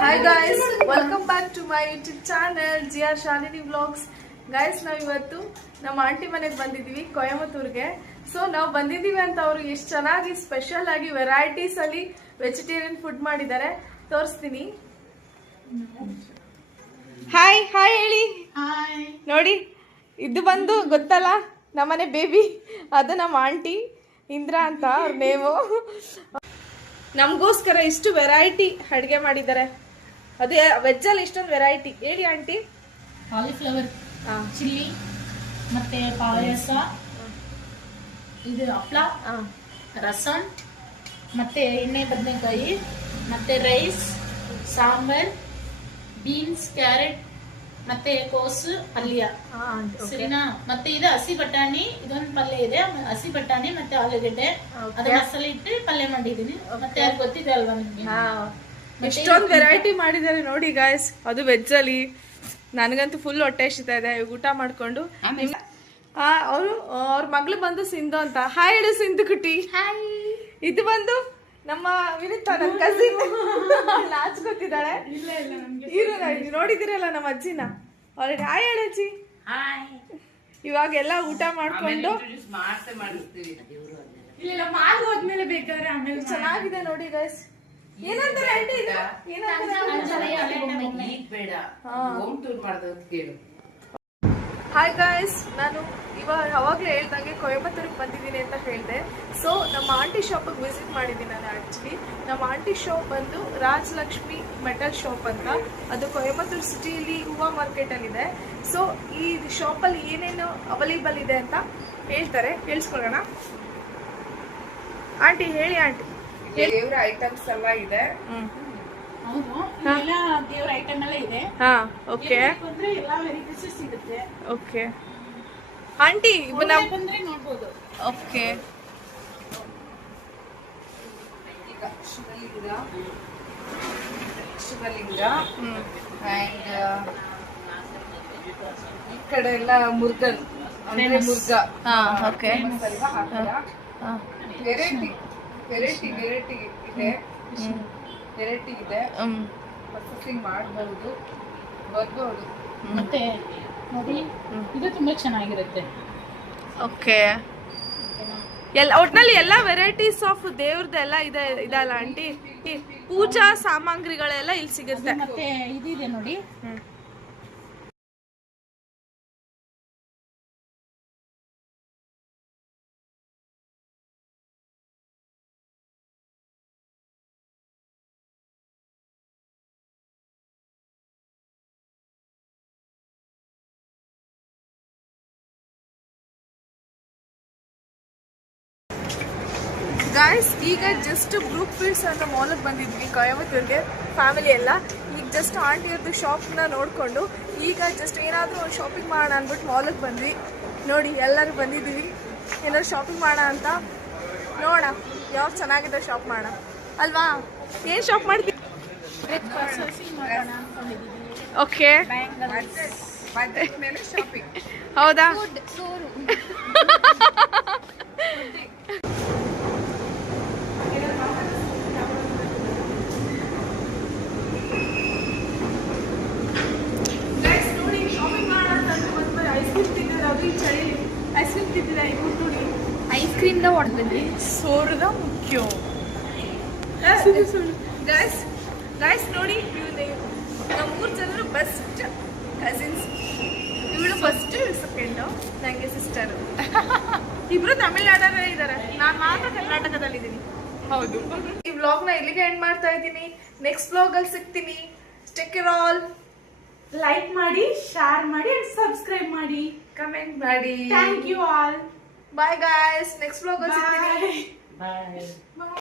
Hi guys, welcome back to my YouTube channel GR Shalini Vlogs. Guys, ನಾವು ಇವತ್ತು ನಮ್ಮ aunty ಮನೆಗೆ ಬಂದಿದ್ದೀವಿ ಕೊಯಮತ್ತೂರ್ಗೆ. ಸೊ ನಾವು ಬಂದಿದ್ದೀವಿ ಅಂತ ಅವರು ಎಷ್ಟು ಚೆನ್ನಾಗಿ ಸ್ಪೆಷಲ್ ಆಗಿ ವೆರೈಟೀಸ್ ಅಲ್ಲಿ ವೆಜಿಟೇರಿಯನ್ ಫುಡ್ ಮಾಡಿದ್ದಾರೆ ತೋರಿಸ್ತೀನಿ. ಹಾಯ್ ಹಾಯ್ ಹೇಳಿ. ನೋಡಿ ಇದು ಬಂದು ಗೊತ್ತಲ್ಲ ನಮ್ಮನೆ ಬೇಬಿ, ಅದು ನಮ್ಮ ಆಂಟಿ ಇಂದ್ರಾ ಅಂತ ಅವ್ರ ನೇಮು. ನಮಗೋಸ್ಕರ ಇಷ್ಟು ವೆರೈಟಿ ಅಡುಗೆ ಮಾಡಿದ್ದಾರೆ. ಅದೇ ವೆಜ್ಜಲ್ಲಿ ಇಷ್ಟೊಂದು ವೆರೈಟಿ ಹೇಳಿ ಆಂಟಿ. ಕಾಲಿಫ್ಲವರ್ ಚಿಲ್ಲಿ ಮತ್ತೆ ಪಾಯಸ, ಇದು ಹಪ್ಪಳ, ರಸಂ ಮತ್ತೆ ಎಣ್ಣೆ ಬದನೆಕಾಯಿ ಮತ್ತೆ ರೈಸ್, ಸಾಂಬಾರ್, ಬೀನ್ಸ್, ಕ್ಯಾರೆಟ್ ಮತ್ತೆ ಕೋಸು ಪಲ್ಯ ಸರಿನಾ. ಮತ್ತೆ ಇದು ಹಸಿ ಬಟಾಣಿ, ಇದೊಂದು ಪಲ್ಯ ಇದೆ, ಹಸಿ ಬಟಾಣಿ ಮತ್ತೆ ಆಲೂಗಡ್ಡೆ ಅದು ಮಸಾಲೆ ಇಟ್ಟು ಪಲ್ಯ ಮಾಡಿದೀನಿ. ಮತ್ತೆ ಅದು ಗೊತ್ತಿದೆ ಅಲ್ವಾ ನಿಮ್ಗೆ. ಇಷ್ಟೊಂದು ವೆರೈಟಿ ಮಾಡಿದ್ದಾರೆ ನೋಡಿ ಗಾಯ್ಸ್. ಅದು ವೆಜ್ ಅಲ್ಲಿ ನನಗಂತೂ ಫುಲ್ ಹೊಟ್ಟೆ ಎಷ್ಟಿತಾ ಇದೆ ಊಟ ಮಾಡ್ಕೊಂಡು. ಅವರು ಅವ್ರ ಮಗಳು ಬಂದು ಸಿಂಧು ಅಂತ. ಹಾಯ್ ಹೇಳು ಸಿಂಧು ಕುಟಿ. ಇದು ಬಂದು ನಮ್ಮ ವಿನಿತಾ, ನನ್ನ ಕಸಿನ್. ನಾಚ್ಕೊತಿದ್ದಾಳೆ. ನೋಡಿದಿರಲ್ಲ ನಮ್ಮ ಅಜ್ಜಿನ ಆಲ್ರೆಡಿ. ಹಾಯ್ ಹೇಳು ಅಜ್ಜಿ. ಇವಾಗೆಲ್ಲ ಊಟ ಮಾಡ್ಕೊಂಡು ಚೆನ್ನಾಗಿದೆ ನೋಡಿ ಗೈಸ್. ಏನಂತಾರೆ ಆಂಟಿ ಇದು? ಹಾಯ್ ಗಾಯ್ಸ್, ನಾನು ಅವಾಗಲೇ ಹೇಳ್ದಂಗೆ ಕೊಯಮತ್ತೂರಿಗೆ ಬಂದಿದ್ದೀನಿ ಅಂತ ಹೇಳಿದೆ. ಸೊ ನಮ್ಮ ಆಂಟಿ ಶಾಪಿಗೆ ವಿಸಿಟ್ ಮಾಡಿದ್ದೀನಿ ನಾನು. ಆ್ಯಕ್ಚುಲಿ ನಮ್ಮ ಆಂಟಿ ಶಾಪ್ ಬಂದು ರಾಜಲಕ್ಷ್ಮಿ ಮೆಟಲ್ ಶಾಪ್ ಅಂತ. ಅದು ಕೊಯಮತ್ತೂರು ಸಿಟಿಯಲ್ಲಿ ಹೂವಾ ಮಾರ್ಕೆಟಲ್ಲಿದೆ. ಸೊ ಈ ಶಾಪಲ್ಲಿ ಏನೇನು ಅವೈಲೇಬಲ್ ಇದೆ ಅಂತ ಹೇಳ್ತಾರೆ, ಕೇಳಿಸ್ಕೊಳ್ಳೋಣ. ಆಂಟಿ ಹೇಳಿ ಆಂಟಿ. ದೇವ್ರ ಐಟಮ್ಸ್ ಎಲ್ಲ ಇದೆ. ಹೌದು, ಎಲ್ಲ ದೇವರ ಐಟಮ್ ಎಲ್ಲ ಇದೆ. ಓಕೆ ಎಲ್ಲ ವೆರೈಟೀಸ್ ಸಿಗುತ್ತೆ. ಓಕೆ ಆಂಟಿ ಬಂದ್ರೆ ನೋಡ್ಬೋದು. ಓಕೆ ಶಿವಲಿಂಗ ಅಂಡ್ ಈ ಕಡೆ ಎಲ್ಲ ಮುರ್ಗನ್ ಅಂದ್ರೆ ಮುರ್ಗ. ಓಕೆ ವೆರೈಟಿ ವೆರೈಟಿ ವೆರೈಟಿ ಇದೆ. ವೆರೈಟಿ ಇದೆ. ಪ್ರೊಸೆಸಿಂಗ್ ಮಾಡಬಹುದು, ಬರ್ಬೋದು. ಮತ್ತೆ ನೋಡಿ, ಇದು ತುಂಬಾ ಚೆನ್ನಾಗಿರುತ್ತೆ. ಓಕೆ ಒಟ್ನಲ್ಲಿ ಎಲ್ಲ ವೆರೈಟೀಸ್ ಆಫ್ ದೇವ್ರದ್ದೆಲ್ಲ ಇದೆ ಇದಲ್ಲ ಆಂಟಿ. ಪೂಜಾ ಸಾಮಗ್ರಿಗಳೆಲ್ಲ ಇಲ್ಲಿ ಸಿಗುತ್ತೆ. ಮತ್ತೆ ಇದಿದೆ ನೋಡಿ, ಗಾಯ್ಸ್. ಈಗ ಜಸ್ಟ್ ಬ್ರೂಕ್ ಫೀಲ್ಡ್ಸ್ ಅನ್ನೋ ಮಾಲಿಗೆ ಬಂದಿದ್ವಿ ಕೊಯಮತ್ತೂರ್ಗೆ, ಫ್ಯಾಮಿಲಿ ಎಲ್ಲ. ಈಗ ಜಸ್ಟ್ ಆಂಟಿಯವ್ರದ್ದು ಶಾಪ್ನ ನೋಡಿಕೊಂಡು ಈಗ ಜಸ್ಟ್ ಏನಾದರೂ ಒಂದು ಶಾಪಿಂಗ್ ಮಾಡೋಣ ಅಂದ್ಬಿಟ್ಟು ಮಾಲಿಗೆ ಬಂದ್ವಿ. ನೋಡಿ ಎಲ್ಲರೂ ಬಂದಿದ್ದೀವಿ ಏನಾದ್ರು ಶಾಪಿಂಗ್ ಮಾಡೋಣ ಅಂತ. ನೋಡೋಣ ಯಾವ್ದು ಚೆನ್ನಾಗಿದೆ ಶಾಪ್ ಮಾಡೋಣ ಅಲ್ವಾ. ಏನು ಶಾಪ್ ಮಾಡ್ತೀವಿ? ಓಕೆ ಹೌದಾ. ಐಸ್ ಕ್ರೀಮ್ ತಿಂತಿದ್ದೆ. ನೋಡಿ ಐಸ್ ಕ್ರೀಮ್ದ ಹೊಡೆದ್ವಿ. ಸೋರದ ಮುಖ್ಯ ಗಾಯ್ಸ್. ಗಾಯ್ಸ್ ನೋಡಿ, ನಮ್ಮ 3 ಜನರು ಬೆಸ್ಟ್ ಕಸಿನ್ಸ್. ಇವಳು ಫಸ್ಟ್, ಸೆಕೆಂಡು, ನನಗೆ ಸಿಸ್ಟರು. ಇಬ್ರು ತಮಿಳ್ನಾಡಲ್ಲೇ ಇದ್ದಾರೆ, ನಾನು ಮಾತ್ರ ಕರ್ನಾಟಕದಲ್ಲಿದ್ದೀನಿ. ಹೌದು. ಈ ವ್ಲಾಗ್ನ ಇಲ್ಲಿಗೆ ಎಂಡ್ ಮಾಡ್ತಾ ಇದ್ದೀನಿ. ನೆಕ್ಸ್ಟ್ ವ್ಲಾಗಲ್ಲಿ ಸಿಗ್ತೀನಿ. Take care all. ಲೈಕ್ ಮಾಡಿ, ಶೇರ್ ಮಾಡಿ ಅಂಡ್ ಸಬ್ಸ್ಕ್ರೈಬ್ ಮಾಡಿ, ಕಮೆಂಟ್ ಮಾಡಿ. Thank you all. Bye guys. Next ವ್ಲಾಗಲ್ಲಿ ಸಿಗ್ತೀನಿ. ಬಾಯ್.